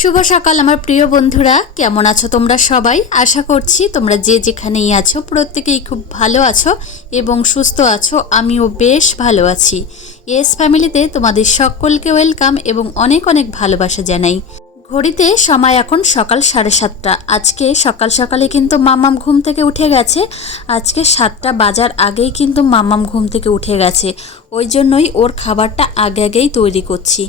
শুভ সকাল, আমার প্রিয় বন্ধুরা। কেমন আছো তোমরা সবাই? আশা করছি তোমরা যে যেখানেই আছো, প্রত্যেকেই খুব ভালো আছো এবং সুস্থ আছো। আমিও বেশ ভালো আছি। এস ফ্যামিলিতে তোমাদের সকলকে ওয়েলকাম এবং অনেক অনেক ভালোবাসা জানাই। ঘড়িতে সময় এখন সকাল সাড়ে সাতটা। আজকে সকাল সকালে কিন্তু মামাম ঘুম থেকে উঠে গেছে। আজকে সাতটা বাজার আগেই কিন্তু মামাম ঘুম থেকে উঠে গেছে। ওই জন্যই ওর খাবারটা আগে আগেই তৈরি করছি।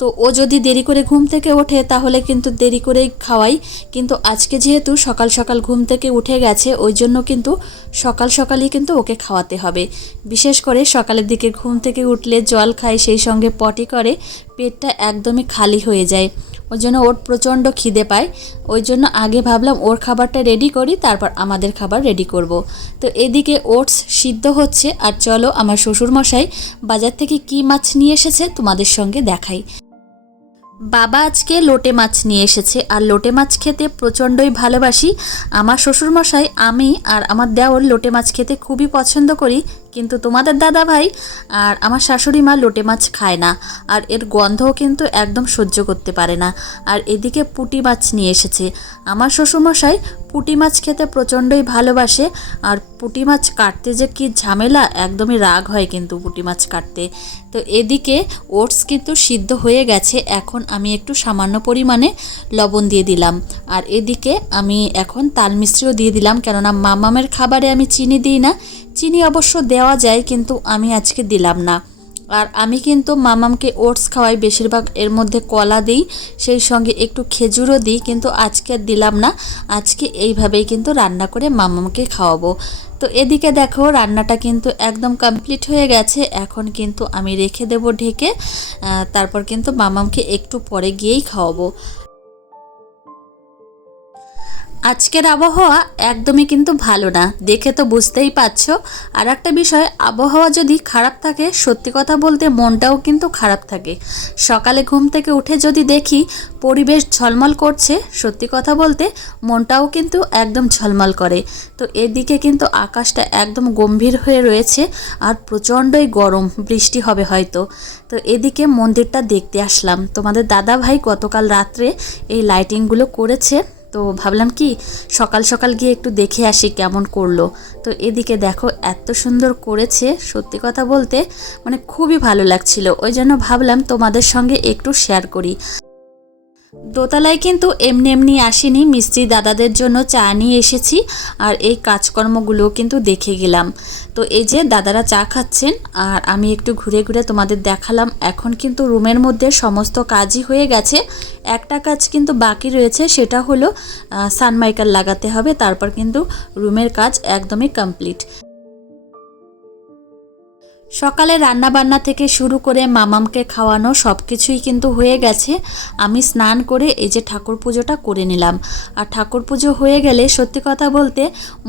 তো ও যদি দেরি করে ঘুম থেকে ওঠে, তাহলে কিন্তু দেরি করেই খাওয়াই। কিন্তু আজকে যেহেতু সকাল সকাল ঘুম থেকে উঠে গেছে, ওই জন্য কিন্তু সকাল সকালই কিন্তু ওকে খাওয়াতে হবে। বিশেষ করে সকালের দিকে ঘুম থেকে উঠলে জল খায়, সেই সঙ্গে পটি করে, পেটটা একদমই খালি হয়ে যায়। ওই জন্য ওর প্রচণ্ড খিদে পায়। ওই জন্য আগে ভাবলাম ওর খাবারটা রেডি করি, তারপর আমাদের খাবার রেডি করব। তো এদিকে ওটস সিদ্ধ হচ্ছে, আর চলো আমার শ্বশুরমশাই বাজার থেকে কি মাছ নিয়ে এসেছে তোমাদের সঙ্গে দেখাই। বাবা আজকে লোটে মাছ নিয়ে এসেছে, আর লোটে মাছ খেতে প্রচণ্ডই ভালোবাসি। আমার শ্বশুরমশাই, আমি আর আমার দেওর লোটে মাছ খেতে খুবই পছন্দ করি। কিন্তু তোমাদের দাদা ভাই আর আমার শাশুড়ি মা লোটে মাছ খায় না। আর এর গন্ধও কিন্তু একদম সহ্য করতে পারে না। আর এদিকে পুঁটি মাছ নিয়ে এসেছে। আমার শ্বশুরমশাই পুটি মাছ খেতে প্রচণ্ডই ভালোবাসে। আর পুঁটি মাছ কাটতে যে কি ঝামেলা, একদমই রাগ হয় কিন্তু পুটি মাছ কাটতে। তো এদিকে ওটস কিন্তু সিদ্ধ হয়ে গেছে। এখন আমি একটু সামান্য পরিমাণে লবণ দিয়ে দিলাম। আর এদিকে আমি এখন তাল মিশ্রিও দিয়ে দিলাম। কেননা মামামের খাবারে আমি চিনি দিই না। চিনি অবশ্য দেওয়া যায়, কিন্তু আমি আজকে দিলাম না। আর আমি কিন্তু মামামকে ওটস খাওয়াই, বেশিরভাগ এর মধ্যে কলা দিই, সেই সঙ্গে একটু খেজুরও দিই, কিন্তু আজকে দিলাম না। আজকে এইভাবেই কিন্তু রান্না করে মামামকে খাওয়াবো। তো এদিকে দেখো, রান্নাটা কিন্তু একদম কমপ্লিট হয়ে গেছে। এখন কিন্তু আমি রেখে দেবো ঢেকে তারপর কিন্তু মামামকে একটু পরে গিয়েই খাওয়াবো। আজকের আবহাওয়া একদমই কিন্তু ভালো না। দেখে তো বুঝতেই পারছ। আর একটা বিষয়, আবহাওয়া যদি খারাপ থাকে, সত্যি কথা বলতে মনটাও কিন্তু খারাপ থাকে। সকালে ঘুম থেকে উঠে যদি দেখি পরিবেশ ঝলমল করছে, সত্যি কথা বলতে মনটাও কিন্তু একদম ঝলমল করে। তো এদিকে কিন্তু আকাশটা একদম গম্ভীর হয়ে রয়েছে আর প্রচণ্ডই গরম, বৃষ্টি হবে হয়তো। তো এদিকে মন্দিরটা দেখতে আসলাম। তোমাদের দাদা ভাই গতকাল রাত্রে এই লাইটিংগুলো করেছে। তো ভাবলাম কি, সকাল সকাল গিয়ে একটু দেখে আসি কেমন করল। তো এদিকে দেখো এত সুন্দর করেছে, সত্যি কথা বলতে মানে খুবই ভালো লাগছিল। ওই জন্য ভাবলাম তোমাদের সঙ্গে একটু শেয়ার করি। দোতলায় কিন্তু এমনি এমনি আসিনি, মিস্ত্রি দাদাদের জন্য চা নিয়ে এসেছি আর এই কাজকর্মগুলো কিন্তু দেখে গেলাম। তো এই যে দাদারা চা খাচ্ছেন আর আমি একটু ঘুরে ঘুরে তোমাদের দেখালাম, এখন কিন্তু রুমের মধ্যে সমস্ত কাজই হয়ে গেছে। একটা কাজ কিন্তু বাকি রয়েছে, সেটা হলো সানমাইকার লাগাতে হবে, তারপর কিন্তু রুমের কাজ একদমই কমপ্লিট সকালে রান্নাবান্না থেকে শুরু করে মামামকে খাওয়ানো সব কিছুই কিন্তু হয়ে গেছে। আমি স্নান করে এই যে ঠাকুর পুজোটা করে নিলাম। আর ঠাকুর পুজো হয়ে গেলে সত্যি কথা বলতে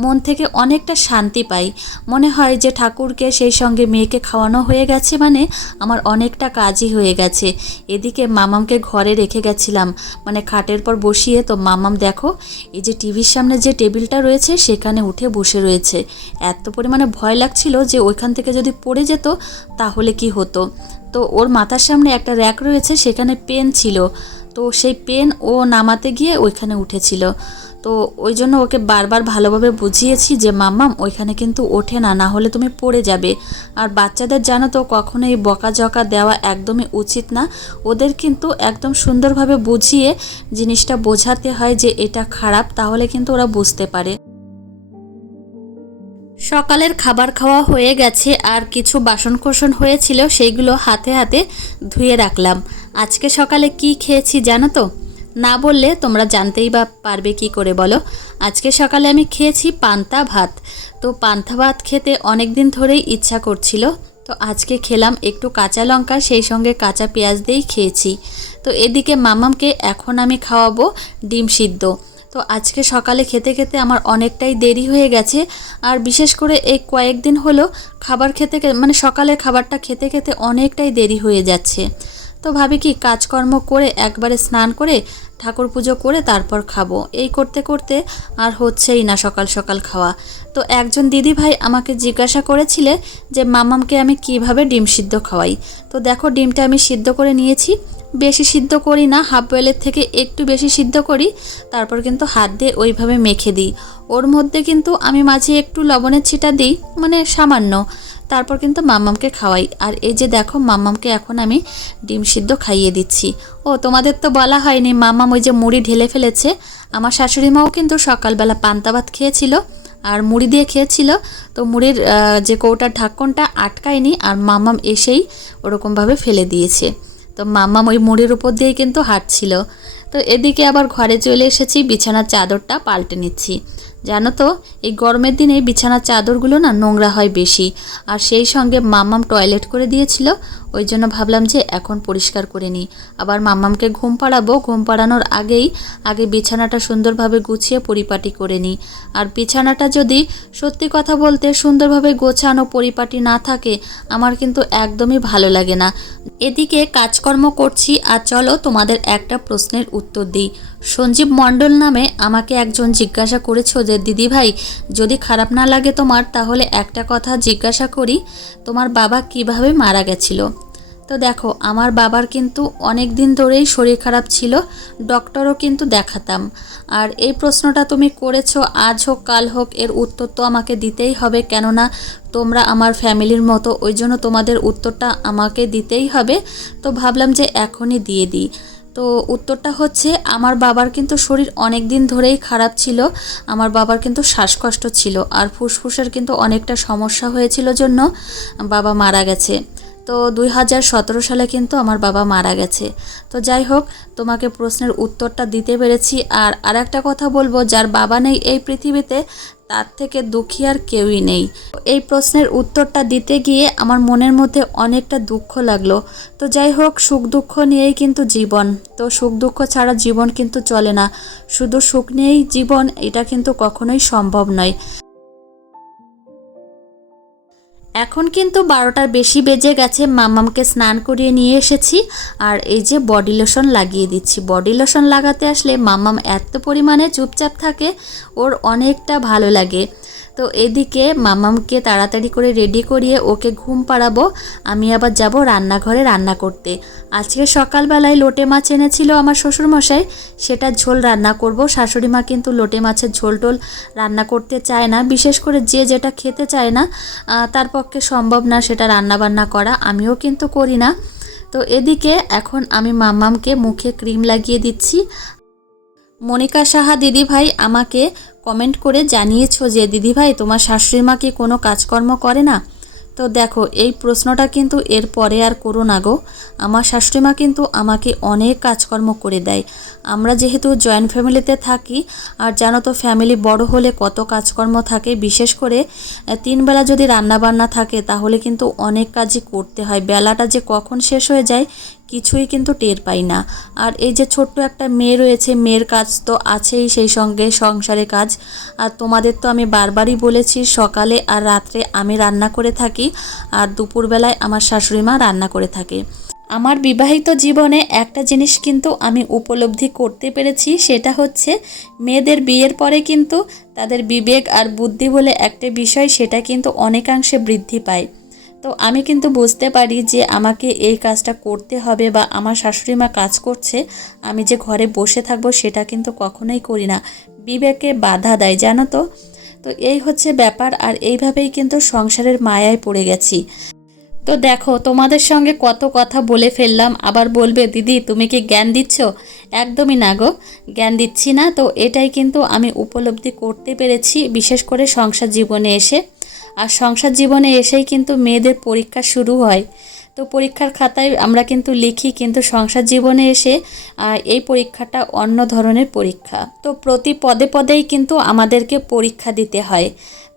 মন থেকে অনেকটা শান্তি পাই। মনে হয় যে ঠাকুরকে, সেই সঙ্গে মেয়েকে খাওয়ানো হয়ে গেছে মানে আমার অনেকটা কাজই হয়ে গেছে। এদিকে মামামকে ঘরে রেখে গেছিলাম। মানে খাটের পর বসিয়ে তো মামাম দেখো, এই যে টিভির সামনে যে টেবিলটা রয়েছে সেখানে উঠে বসে রয়েছে। এত পরিমাণে ভয় লাগছিল যে ওইখান থেকে যদি পড়ে যেত তাহলে কি হতো? তো ওর মাথার সামনে একটা র্যাক রয়েছে, সেখানে পেন ছিল। তো সেই পেন ও নামাতে গিয়ে ওইখানে উঠেছিল। তো ওই জন্য ওকে বারবার ভালোভাবে বুঝিয়েছি যে, মাম্মাম, ওইখানে কিন্তু ওঠে না না হলে তুমি পড়ে যাবে। আর বাচ্চাদের জানো তো কখনোই বকাঝকা দেওয়া একদমই উচিত না। ওদের কিন্তু একদম সুন্দরভাবে বুঝিয়ে জিনিসটা বোঝাতে হয় যে, এটা খারাপ, তাহলে কিন্তু ওরা বুঝতে পারে। সকালের খাবার খাওয়া হয়ে গেছে আর কিছু বাসনকোসন হয়েছিল, সেইগুলো হাতে হাতে ধুয়ে রাখলাম। আজকে সকালে কি খেয়েছি জানো তো? না বললে তোমরা জানতেই বা পারবে কি করে বলো। আজকে সকালে আমি খেয়েছি পান্তা ভাত। তো পান্তা ভাত খেতে অনেক দিন ধরেই ইচ্ছা করছিল, তো আজকে খেলাম একটু কাঁচা লঙ্কা, সেই সঙ্গে কাঁচা পেঁয়াজ দিয়েই খেয়েছি। তো এদিকে মামামকে এখন আমি খাওয়াবো ডিম সিদ্ধ। তো আজকে সকালে খেতে খেতে আমার অনেকটাই দেরি হয়ে গেছে। আর বিশেষ করে এই কয়েকদিন হলো খাবার খেতে মানে সকালের খাবারটা খেতে খেতে অনেকটাই দেরি হয়ে যাচ্ছে। তো ভাবি কি কাজকর্ম করে একবারে স্নান করে ঠাকুর পুজো করে তারপর খাব। এই করতে করতে আর হচ্ছেই না সকাল সকাল খাওয়া। তো একজন দিদি ভাই আমাকে জিজ্ঞাসা করেছিলে যে, মামামকে আমি কীভাবে ডিম সিদ্ধ খাওয়াই? তো দেখো, ডিমটা আমি সিদ্ধ করে নিয়েছি। বেশি সিদ্ধ করি না হাফ বয়েলের থেকে একটু বেশি সিদ্ধ করি, তারপর কিন্তু হাত দিয়ে ওইভাবে মেখে দিই। ওর মধ্যে কিন্তু আমি মাঝে একটু লবণের ছিটা দিই মানে সামান্য, তারপর কিন্তু মাম্মামকে খাওয়াই। আর এই যে দেখো, মাম্মামকে এখন আমি ডিম সিদ্ধ খাইয়ে দিচ্ছি। ও, তোমাদের তো বলা হয়নি, মাম্মাম ওই যে মুড়ি ঢেলে ফেলেছে। আমার শাশুড়ি মাও কিন্তু সকালবেলা পান্তা ভাত খেয়েছিল, আর মুড়ি দিয়ে খেয়েছিল। তো মুড়ির যে কৌটার ঢাক্কনটা আটকায়নি, আর মাম্মাম এসেই ওরকমভাবে ফেলে দিয়েছে। তো মাম্মা ওই মুড়ির উপর দিয়েই কিন্তু হাঁটছিল। তো এদিকে আবার ঘরে চলে এসেছি, বিছানার চাদরটা পাল্টে নিচ্ছি। জানো তো, এই গরমের দিনে বিছানার চাদরগুলো না নোংরা হয় বেশি। আর সেই সঙ্গে মাম্মাম টয়লেট করে দিয়েছিল ওই জন্য ভাবলাম যে এখন পরিষ্কার করে নিই। আবার মাম্মামকে ঘুম পাড়াবো। ঘুম পাড়ানোর আগেই, আগে বিছানাটা সুন্দরভাবে গুছিয়ে পরিপাটি করে নিই। আর বিছানাটা যদি সত্যি কথা বলতে সুন্দরভাবে গোছানো পরিপাটি না থাকে, আমার কিন্তু একদমই ভালো লাগে না। এদিকে কাজকর্ম করছি আর চলো তোমাদের একটা প্রশ্নের উত্তর দিই। সঞ্জীব মণ্ডল নামে আমাকে একজন জিজ্ঞাসা করেছ যে দিদি ভাই যদি খারাপ না লাগে তোমার, তাহলে একটা কথা জিজ্ঞাসা করি, তোমার বাবা কীভাবে মারা গেছিল? তো দেখো, আমার বাবার কিন্তু অনেক দিন ধরেই শরীর খারাপ ছিল, ডক্টরও কিন্তু দেখাতাম। আর এই প্রশ্নটা তুমি করেছ, আজ হোক, কাল হোক, এর উত্তর তো আমাকে দিতেই হবে, কেননা তোমরা আমার ফ্যামিলির মতো, ওই জন্য তোমাদের উত্তরটা আমাকে দিতেই হবে। তো ভাবলাম যে এখনই দিয়ে দিই। তো উত্তরটা হচ্ছে, আমার বাবার কিন্তু শরীর অনেক দিন ধরেই খারাপ ছিল। আমার বাবার কিন্তু শ্বাসকষ্ট ছিল আর ফুসফুসের কিন্তু অনেকটা সমস্যা হয়েছিল জন্য বাবা মারা গেছে। তো দুই হাজার সতেরো সালে কিন্তু আমার বাবা মারা গেছে। তো যাই হোক, তোমাকে প্রশ্নের উত্তরটা দিতে পেরেছি। আর আর একটা কথা বলব, যার বাবা নেই এই পৃথিবীতে তার থেকে দুঃখী আর কেউই নেই। এই প্রশ্নের উত্তরটা দিতে গিয়ে আমার মনের মধ্যে অনেকটা দুঃখ লাগল। তো যাই হোক, সুখ দুঃখ নিয়েই কিন্তু জীবন। তো সুখ দুঃখ ছাড়া জীবন কিন্তু চলে না। শুধু সুখ নিয়েই জীবন, এটা কিন্তু কখনোই সম্ভব নয়। এখন কিন্তু বারোটার বেশি বেজে গেছে মামামকে স্নান করিয়ে নিয়ে এসেছি আর এই যে বডি লোশন লাগিয়ে দিচ্ছি। বডি লোশন লাগাতে আসলে মামাম এত পরিমাণে চুপচাপ থাকে ওর অনেকটা ভালো লাগে। তো এদিকে মামামকে তাড়াতাড়ি করে রেডি করিয়ে ওকে ঘুম পাড়াবো আমি আবার যাব রান্নাঘরে রান্না করতে। আজকে সকালবেলায় লোটে মাছ এনেছিল আমার শ্বশুরমশাই সেটা ঝোল রান্না করব। শাশুড়ি মা কিন্তু লোটে মাছের ঝোল টোল রান্না করতে চায় না বিশেষ করে যে যেটা খেতে চায় না আহ, তার পক্ষে সম্ভব না সেটা রান্না বান্না করা, আমিও কিন্তু করি না। তো এদিকে এখন আমি মামামকে মুখে ক্রিম লাগিয়ে দিচ্ছি। মনিকা সাহা, দিদিভাই আমাকে কমেন্ট করে জানিয়েছ যে, দিদিভাই, তোমার শাশুড়ি মা কি কোনো কাজকর্ম করে না? তো দেখো, এই প্রশ্নটা কিন্তু এর পরে আর করো না গো। আমার শাশুড়িমা কিন্তু আমাকে অনেক কাজকর্ম করে দেয়। আমরা যেহেতু জয়েন্ট ফ্যামিলিতে থাকি, আর জানো তো ফ্যামিলি বড় হলে কত কাজকর্ম থাকে। বিশেষ করে তিনবেলা যদি রান্না বান্না থাকে, তাহলে কিন্তু অনেক কাজই করতে হয়। বেলাটা যে কখন শেষ হয়ে যায় কিছুই কিন্তু টের পাই না। আর এই যে ছোট্ট একটা মেয়ে রয়েছে, মেয়ের কাজ তো আছেই সেই সঙ্গে সংসারে কাজ। আর তোমাদের তো আমি বারবারই বলেছি, সকালে আর রাত্রে আমি রান্না করে থাকি আর দুপুরবেলায় আমার শাশুড়ি মা রান্না করে থাকে। আমার বিবাহিত জীবনে একটা জিনিস কিন্তু আমি উপলব্ধি করতে পেরেছি, সেটা হচ্ছে মেয়েদের বিয়ের পরে কিন্তু তাদের বিবেক আর বুদ্ধি বলে একটা বিষয়, সেটা কিন্তু অনেকাংশে বৃদ্ধি পায়। তো আমি কিন্তু বুঝতে পারি যে আমাকে এই কাজটা করতে হবে বা আমার শাশুড়ি মা কাজ করছে, আমি যে ঘরে বসে থাকব সেটা কিন্তু কখনোই করি না। বিবেকে বাধা দেয়, জানো তো? তো এই হচ্ছে ব্যাপার আর এইভাবেই কিন্তু সংসারের মায়ায় পড়ে গেছি। তো দেখো, তোমাদের সঙ্গে কত কথা বলে ফেললাম, আবার বলবে, দিদি, তুমি কি জ্ঞান দিচ্ছ? একদমই না গো, জ্ঞান দিচ্ছি না। তো এটাই কিন্তু আমি উপলব্ধি করতে পেরেছি, বিশেষ করে সংসার জীবনে এসে। আর সংসার জীবনে এসেই কিন্তু মেয়েদের পরীক্ষা শুরু হয়। তো পরীক্ষার খাতায় আমরা কিন্তু লিখি কিন্তু সংসার জীবনে এসে এই পরীক্ষাটা অন্য ধরনের পরীক্ষা। তো প্রতি পদে পদেই কিন্তু আমাদেরকে পরীক্ষা দিতে হয়।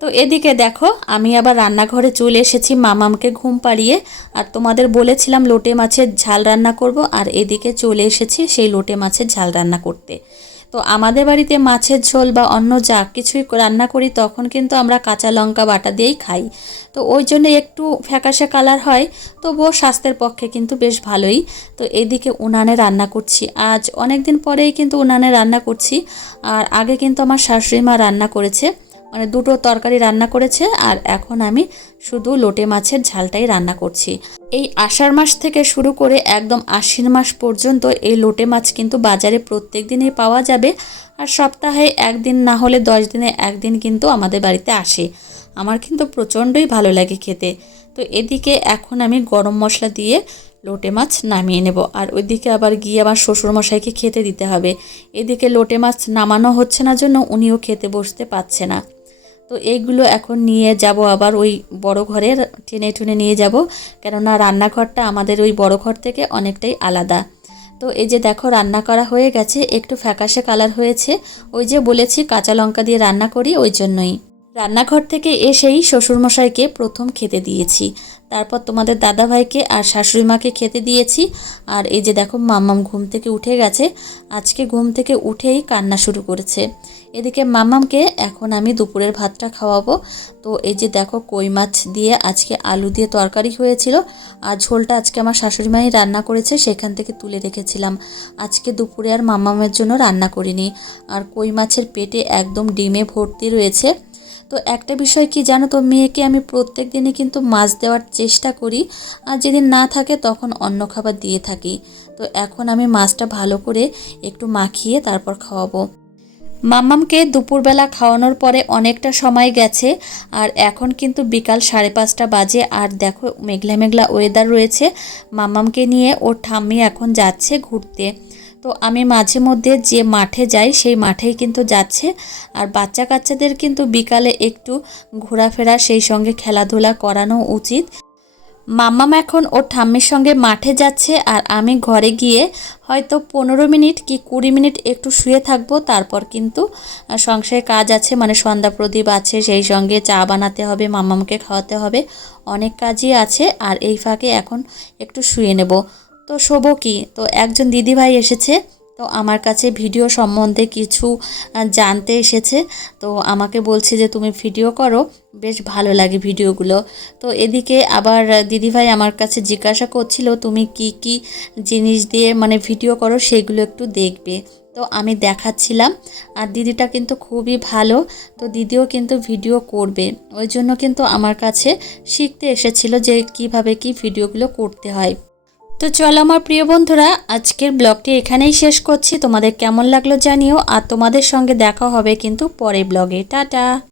তো এদিকে দেখো, আমি আবার রান্নাঘরে চলে এসেছি মামামকে ঘুম পাড়িয়ে। আর তোমাদের বলেছিলাম লোটে মাছের ঝাল রান্না করব, আর এদিকে চলে এসেছি সেই লোটে মাছের ঝাল রান্না করতে। তো আমাদের বাড়িতে মাছের ঝোল বা অন্য যা কিছুই রান্না করি, তখন কিন্তু আমরা কাঁচা লঙ্কা বাটা দিয়েই খাই। তো ওই জন্য একটু ফ্যাকাশে কালার হয়, তবুও স্বাস্থ্যের পক্ষে কিন্তু বেশ ভালোই। তো এদিকে উনানে রান্না করছি। আজ অনেক দিন পরেই কিন্তু উনানে রান্না করছি। আর আগে কিন্তু আমার শাশুড়ি মা রান্না করেছে। মানে দুটো তরকারি রান্না করেছে। আর এখন আমি শুধু লোটে মাছের ঝালটাই রান্না করছি। এই আষাঢ় মাস থেকে শুরু করে একদম আশ্বিন মাস পর্যন্ত এই লোটে মাছ কিন্তু বাজারে প্রত্যেক দিনই পাওয়া যাবে। আর সপ্তাহে একদিন না হলে দশ দিনে একদিন কিন্তু আমাদের বাড়িতে আসে। আমার কিন্তু প্রচণ্ডই ভালো লাগে খেতে। তো এদিকে এখন আমি গরম মশলা দিয়ে লোটে মাছ নামিয়ে নেব। আর ওইদিকে আবার গিয়ে আমার শ্বশুরমশাইকে খেতে দিতে হবে। এদিকে লোটে মাছ নামানো হচ্ছে না জন্য উনিও খেতে বসতে পারছে না। তো এইগুলো এখন নিয়ে যাব আবার ওই বড় ঘরে টেনে টুনে নিয়ে যাব। কেননা রান্নাঘরটা আমাদের ওই বড় ঘর থেকে অনেকটাই আলাদা। তো এই যে দেখো রান্না করা হয়ে গেছে, একটু ফ্যাকাশে কালার হয়েছে। ওই যে বলেছি কাঁচা লঙ্কা দিয়ে রান্না করি ওই জন্যই। রান্নাঘর থেকে এসেই শ্বশুরমশাইকে প্রথম খেতে দিয়েছি। তারপর তোমাদের দাদাভাইকে আর শাশুড়ি মাকে খেতে দিয়েছি। আর এই যে দেখো, মাম্মাম ঘুম থেকে উঠে গেছে। আজকে ঘুম থেকে উঠেই কান্না শুরু করেছে। এদিকে মাম্মামকে এখন আমি দুপুরের ভাতটা খাওয়াবো। তো এই যে দেখো, কই মাছ দিয়ে আজকে আলু দিয়ে তরকারি হয়েছিল। আর ঝোলটা আজকে আমার শাশুড়ি মাই রান্না করেছে, সেখান থেকে তুলে রেখেছিলাম। আজকে দুপুরে আর মাম্মামের জন্য রান্না করিনি। আর কই মাছের পেটে একদম ডিমে ভর্তি রয়েছে। তো একটা বিষয় কি জানো তো, মেয়েকে আমি প্রত্যেক দিনই কিন্তু মাছ দেওয়ার চেষ্টা করি। আর যেদিন না থাকে তখন অন্য খাবার দিয়ে থাকি। তো এখন আমি মাছটা ভালো করে একটু মাখিয়ে তারপর খাওয়াবো। মাম্মামকে দুপুরবেলা খাওয়ানোর পরে অনেকটা সময় গেছে। আর এখন কিন্তু বিকাল সাড়ে পাঁচটা বাজে। আর দেখো, মেঘলা মেঘলা ওয়েদার রয়েছে। মাম্মামকে নিয়ে ওর ঠাম্মি এখন যাচ্ছে ঘুরতে। তো আমি মাঝে মধ্যে যে মাঠে যাই, সেই মাঠেই কিন্তু যাচ্ছে। আর বাচ্চা কাচ্চাদের কিন্তু বিকালে একটু ঘোরাফেরা, সেই সঙ্গে খেলাধুলা করানো উচিত। মাম্মাম এখন ওর ঠাম্মির সঙ্গে মাঠে যাচ্ছে আর আমি ঘরে গিয়ে হয়তো পনেরো মিনিট কি কুড়ি মিনিট একটু শুয়ে থাকব, তারপর কিন্তু সংসারে কাজ আছে মানে সন্ধ্যা প্রদীপ আছে, সেই সঙ্গে চা বানাতে হবে, মাম্মামকে খাওয়াতে হবে। অনেক কাজই আছে আর এই ফাঁকে এখন একটু শুয়ে নেব। তো শোবো কি? তো একজন দিদিভাই এসেছে, তো আমার কাছে ভিডিও সম্বন্ধে কিছু জানতে এসেছে। তো আমাকে বলছে যে তুমি ভিডিও করো, বেশ ভালো লাগে ভিডিওগুলো। তো এদিকে আবার দিদিভাই আমার কাছে জিজ্ঞাসা করছিল, তুমি কি কি জিনিস দিয়ে মানে ভিডিও করো, সেগুলো একটু দেখবে। তো আমি দেখাচ্ছিলাম, আর দিদিটা কিন্তু খুবই ভালো, তো দিদিও কিন্তু ভিডিও করবে। ওই জন্য কিন্তু আমার কাছে শিখতে এসেছিল যে কীভাবে কি ভিডিওগুলো করতে হয়। তো চলো আমার প্রিয় বন্ধুরা, আজকের ব্লগটি এখানেই শেষ করছি। তোমাদের কেমন লাগল জানিও, আর তোমাদের সঙ্গে দেখা হবে কিন্তু পরে ব্লগে। টাটা!